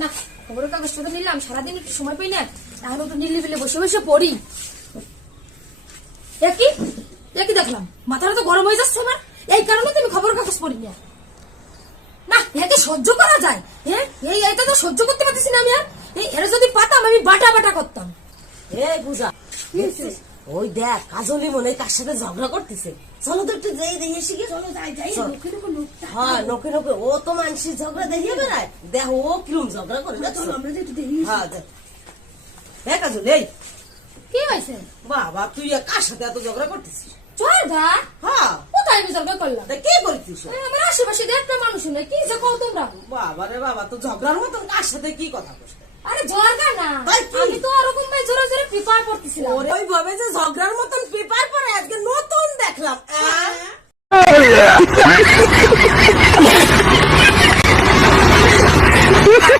না খবরের কাগজটা তো নিলাম, সারাদিন একটু সময় পাই না, এখন তো নির্লিবিলে বসে বসে পড়ি। একই একই দেখলাম, মাথাটা তো গরম হয়ে যাচ্ছে আমার, এই কারণে তো আমি খবরের কাগজ পড়ি না। না একে সহ্য করা যায়? হ্যাঁ এইটা তো সহ্য করতে পারতেছি না আমি। আর এরা যদি পাতাম আমি বাটা বাটা করতাম। এই পূজা, ওই দেখ কাজলি মনে হয় কার সাথে ঝগড়া করতেছে। চলো তো একটু যাই দেখে শিখে। চলো যাই যাই, লোকে লোকে লোকটা। হ্যাঁ লোকে লোকে ও তো মানুষের ঝগড়া দেখিয়ে বেড়ায়, দেখ ও কিরম ঝগড়া করে। চলো আমরা যে একটু দেখি। হ্যাঁ দেখ দেখ কাজলি, এই কি হয়েছে? বাবা তুই কার সাথে এত ঝগড়া করতেছিস? ঝগড়া? হ্যাঁ কোথায় আমি ঝগড়া করলাম? তা কি করছিস? আমার আশেপাশে একটা মানুষ নেই, কি যে কও তোমরা? বাবা রে বাবা, তো ঝগড়ার মতন কার সাথে কি কথা বলছিস? আরে ঝগড়া না, তাই কি? আমি তো ওরকম ভাই জোরে জোরে পেপার পড়তেছিলাম। ওইভাবে যে ঝগড়ার মতন পেপার পরে আজকে নতুন দেখলাম।